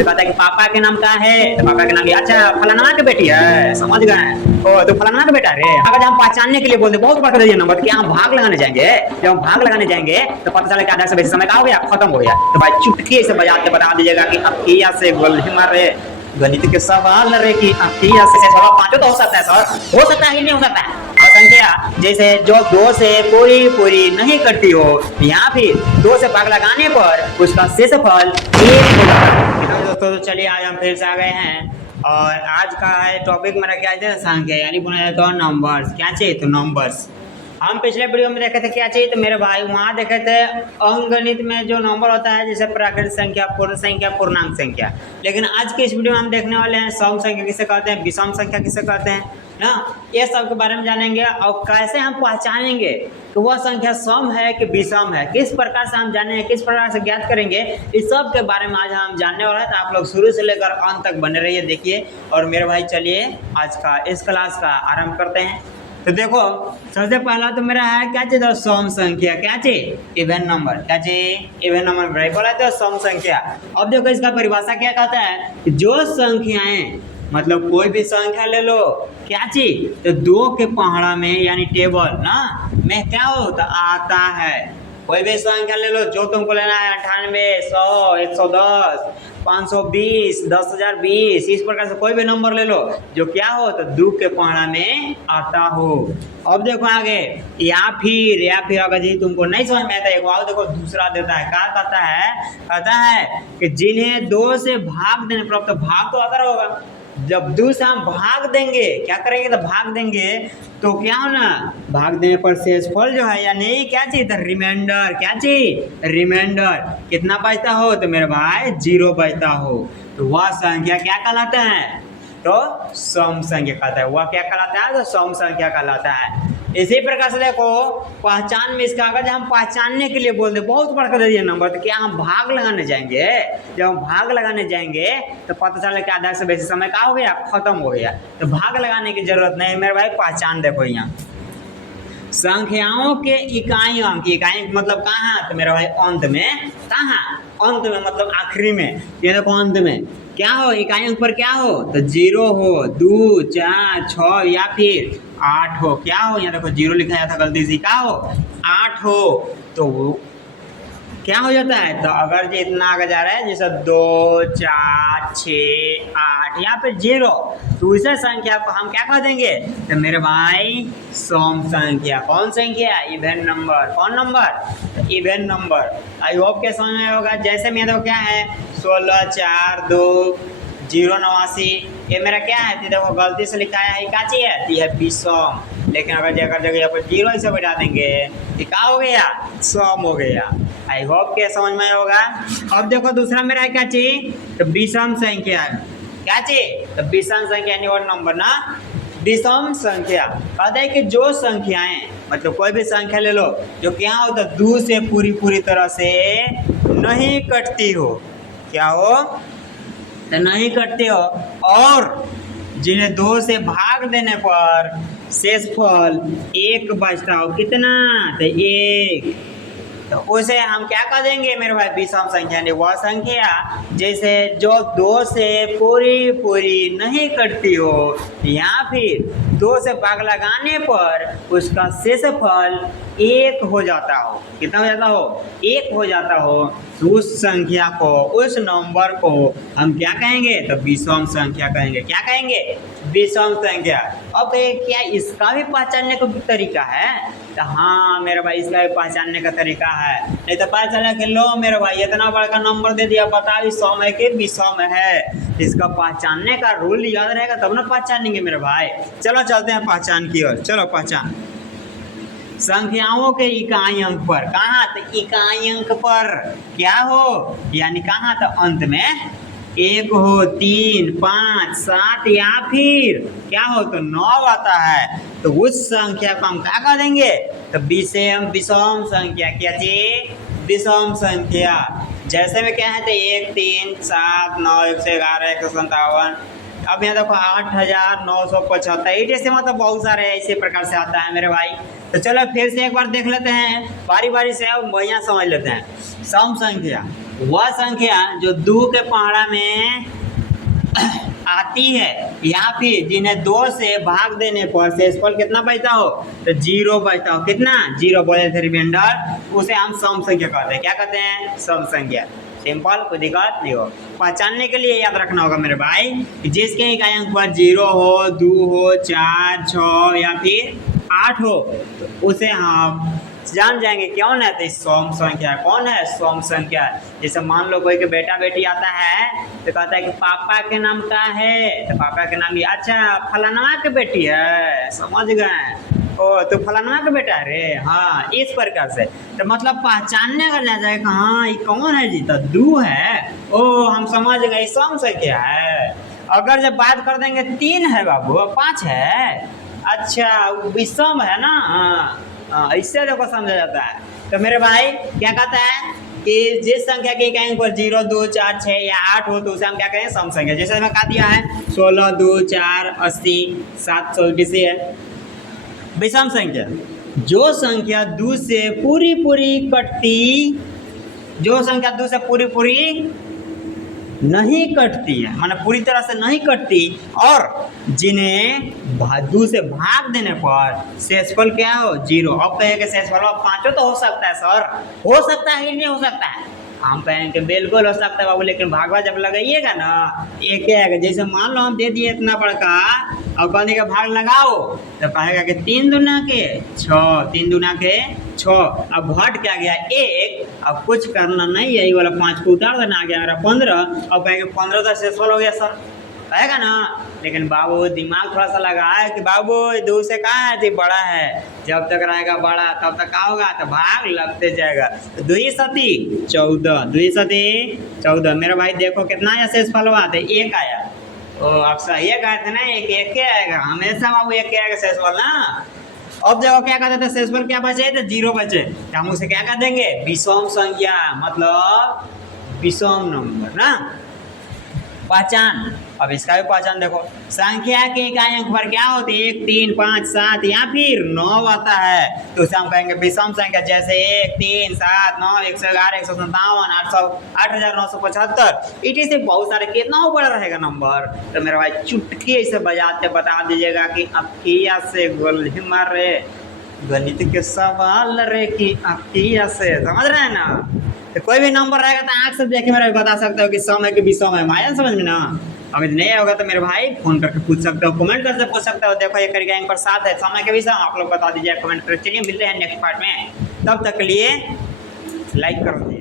तो कहता है कि पापा के नाम क्या है, तो पापा के नाम ये, अच्छा फलाना की बेटी है, समझ गए, ओ तो फलाना का बेटा रे। अगर हम पहचानने के लिए बोलते बहुत बड़ा दीजिए नंबर, क्या हम भाग लगाने जाएंगे, जब हम भाग लगाने जाएंगे तो पता चला कि आधा से बेसी समय का हो गया, खत्म हो गया। तो भाई चुटकी से बजा के बता दीजिएगा कि अखिया से गोली मारे गणित के सवाल रे कि अखिया से सवाल पांचों तो हो सकता है सर, हो सकता है कि नहीं हो सकता है। और संख्या जैसे जो दो से पूरी पूरी नहीं करती हो या फिर दो से भाग लगाने पर उसका शेषफल एक होगा। दोस्तों तो चलिए आज हम फिर से आ गए हैं और आज का है टॉपिक मेरा क्या है, संख्या यानी बोला जाए तो नंबर्स। क्या चाहिए तो नंबर्स। हम पिछले वीडियो में देखे थे क्या चाहिए तो मेरे भाई वहाँ देखे थे अंकगणित में जो नंबर होता है जैसे प्राकृत संख्या, पूर्ण संख्या, पूर्णांक संख्या। लेकिन आज के इस वीडियो में हम देखने वाले हैं सम संख्या किसे कहते हैं, विषम संख्या किसे कहते हैं ना, ये सब के बारे में जानेंगे। और कैसे हम पहचानेंगे कि वह संख्या सम है कि विषम है, किस प्रकार से हम जानेंगे, किस प्रकार से ज्ञात करेंगे, इस सब के बारे में आज हम जानने वाले हैं। तो आप लोग शुरू से लेकर अंत तक बने रहिए, देखिए। और मेरे भाई चलिए आज का इस क्लास का आरंभ करते हैं। तो देखो सबसे पहला तो मेरा है क्या चाहिए, सम संख्या। क्या चाहिए, इवन नंबर। क्या चाहिए, इवन नंबर बोला तो सम संख्या। अब देखो इसका परिभाषा क्या कहता है कि जो संख्याएं मतलब कोई भी संख्या ले लो, क्या चीज तो दो के पहाड़ा में यानी टेबल ना में क्या होता आता है। कोई भी संख्या ले लो जो तुमको लेना है, 98, 100, 110, 520, 10,020, इस प्रकार से कोई भी नंबर ले लो जो क्या हो तो दो के पहाड़ा में आता हो। अब देखो आगे या फिर अगर जी तुमको नहीं समझ में आता है, एक देखो दूसरा देता है, क्या कहता है कि जिन्हें दो से भाग देने पर, तो भाग तो आता होगा, जब दो से हम भाग देंगे क्या करेंगे तो भाग देंगे तो क्या होना, भाग देने पर शेषफल जो है यानी क्या चाहिए तो रिमाइंडर। क्या चाहिए रिमाइंडर, कितना बचता हो तो मेरे भाई 0 बचता हो, तो वह संख्या क्या कहलाता है तो सम संख्या कहलाता है। वह क्या कहलाता है तो सम संख्या कहलाता है। इसी प्रकार से देखो पहचान में इसका अगर हम पहचानने के लिए बोलते बहुत बड़ा कर दिए नंबर, तो क्या हम भाग लगाने जाएंगे, जब हम भाग लगाने जाएंगे तो पता चला कि आधा से बेसी समय का हो गया, खत्म हो गया। तो भाग लगाने की जरूरत नहीं मेरे भाई, पहचान देखो यहाँ संख्याओं के इकाई अंक। इकाई मतलब कहाँ तो मेरे भाई अंत में, कहाँ अंत में मतलब आखिरी में। ये देखो अंत में क्या हो, इकाई अंक पर क्या हो तो 0 हो, 2, 4, 6 या फिर 8 हो। क्या हो यहाँ देखो 0 लिखा जाता गलती से, क्या हो 8 हो, तो वो क्या हो जाता है तो अगर ये इतना आगे जा रहा है जैसे 2, 4, 6, 8 या फिर 0, तो इसे संख्या को हम क्या कह देंगे तो मेरे भाई सम संख्या। कौन संख्या, इवन नंबर। कौन number, even number. I hope के समझ में होगा। जैसे मेरे को क्या है 16, 4, 2, 0, 89, ये मेरा क्या है देखो गलती से लिखा है क्या चाहिए तो यह विषम। लेकिन अगर जगह यहाँ पर 0 से बैठा देंगे तो क्या हो गया सम हो गया। आई होप के समझ में होगा। अब देखो दूसरा मेरा क्या चाहिए तो विषम संख्या। क्या चाहिए तो विषम संख्या यानी और नंबर ना, विषम संख्या कहते हैं कि जो संख्याएं मतलब कोई भी संख्या ले लो जो क्या हो तो 2 से पूरी तरह से नहीं कटती हो। क्या हो तो नहीं कटती हो, और जिन्हें 2 से भाग देने पर शेषफल 1 बचता हो। कितना तो 1, तो उसे हम क्या कर देंगे मेरे भाई विषम संख्या यानी वह संख्या जैसे जो 2 से पूरी नहीं कटती हो या फिर 2 से भाग लगाने पर उसका शेषफल 1 हो जाता हो। कितना हो जाता हो 1 हो जाता हो, तो उस संख्या को, उस नंबर को हम क्या कहेंगे तो विषम संख्या कहेंगे। क्या कहेंगे विषम संख्या। अब क्या इसका भी पहचानने का तरीका है तो हाँ मेरे भाई इसका भी पहचानने का तरीका है। नहीं तो पता चला कि लो मेरे भाई इतना बड़ा का नंबर दे दिया, बता भी सम है कि विषम है। इसका पहचानने का रूल याद रहेगा तब ना पहचानेंगे मेरे भाई। चलो चलते हैं पहचान की ओर। चलो पहचान संख्याओं के इकाई अंक पर। कहाँ तो इकाई अंक पर क्या हो यानी कहाँ तो अंत में 1 हो, 3, 5, 7 या फिर क्या हो तो 9 आता है, तो उस संख्या को हम क्या कह देंगे तो विषम संख्या। क्या चाहिए विषम संख्या। जैसे में क्या है तो 1, 3, 7, 9, 111, 157। अब यहाँ देखो 8,975 जैसे मतलब बहुत सारे ऐसे प्रकार से आता है मेरे भाई। तो चलो फिर से एक बार देख लेते हैं बारी बारी से, अब बढ़िया समझ लेते हैं। सम संख्या वह संख्या जो 2 के पहाड़ा में आती है या फिर जिन्हें 2 से भाग देने पर शेषफल कितना बचता हो, तो 0 बचता हो। कितना? 0 बोले थे रिमाइंडर, उसे हम सम संख्या कहते हैं। क्या कहते हैं? सम संख्या। सिंपल, कोई दिक्कत नहीं हो। पहचानने के लिए याद रखना होगा मेरे भाई कि जिसके इकाई अंक पर 0 हो, 2 हो, 4, 6 या फिर 8 हो तो उसे हम जान जाएंगे कौन है, तो सम संख्या। कौन है? सम संख्या। जैसे मान लो कोई के बेटा बेटी आता है तो कहता है कि पापा के नाम क्या है, तो पापा के नाम ये, अच्छा फलाना के बेटी है, समझ गए, ओ तो फलाना का बेटा है रे, हाँ, इस प्रकार से। तो मतलब पहचानने का जाए कि हाँ ये कौन है जी, तो 2 है, ओ हम समझ गए सम संख्या है। अगर जब बात कर देंगे 3 है बाबू, 5 है, अच्छा विषम है ना, हाँ, इससे देखो समझा जाता है। तो मेरे भाई क्या कहता है कि जिस संख्या के इकाई पर 0, 2, 4, 6 या 8 हो तो उसे हम क्या कहें? सम संख्या। जैसे मैं कहा दिया है 16, 2, 4, 80, 700 किसी है विषम संख्या। जो संख्या 2 से पूरी पूरी कटती, जो संख्या 2 से पूरी पूरी नहीं कटती है, माने पूरी तरह से नहीं कटती, और जिन्हें 2 से भाग देने पर शेषफल क्या हो? 0। अब कहेंगे शेषफल 5 तो हो सकता है सर, हो सकता है कि नहीं हो सकता है? हम कहेंगे बिल्कुल हो सकता है बाबू, लेकिन भागवा जब लगाइएगा ना एक ही आएगा। जैसे मान लो हम दे दिए इतना बड़का और कहने का भाग लगाओ तो कहेगा कि 3 दूना के 6, 3 दूना के 6। अब घट क्या गया? 1। अब कुछ करना नहीं है, ये वाला 5 को उतार देना, आ गया हमारा 15। अब कहेंगे 15 तो शेषफल हो गया सर, कहेगा ना। लेकिन बाबू दिमाग थोड़ा सा लगा है कि बाबू 2 से कहाँ है थी बड़ा है, जब तक रहेगा बड़ा तब तक क्या होगा, तो भाग लगते जाएगा। तो 2 सती 14, 2 सती 14। मेरा भाई देखो कितना आया शेषफल हुआ, तो 1 आया। तो आप सही कहे थे ना, एक ही आएगा हमेशा बाबू, एक ही आएगा शेषफल ना। अब देखो क्या कहते थे, शेषफल क्या बचे? तो 0 बचे, तो हम उसे क्या कह देंगे? विषम संख्या, मतलब विषम नंबर ना। पहचान, अब इसका भी पहचान देखो। संख्या के इकाई अंक पर क्या होती है? 1, 3, 5, 7 या फिर 9 आता है तो उसे हम कहेंगे विषम संख्या। जैसे 1, 3, 7, 9, 111, 157, 800, 8975, इटी से बहुत सारे, कितना बड़ा रहेगा नंबर। तो मेरा भाई चुटकी ऐसे बजाते बता दीजिएगा कि अखिया से गोली मार रे, गणित के सवाल रे कि अखिया से, समझ रहे हैं ना। तो कोई भी नंबर रहेगा तो आँख से देख के मेरा बता सकते हो कि सम है कि विषम है, माया समझ में ना। अगर नहीं होगा तो मेरे भाई फोन करके पूछ सकते हो, कमेंट करके पूछ सकते हो। देखो ये करके अंक पर 7 है, समय के विषम आप लोग बता दीजिए कमेंट करके। चलिए मिलते हैं नेक्स्ट पार्ट में, तब तक के लिए लाइक कर दीजिए।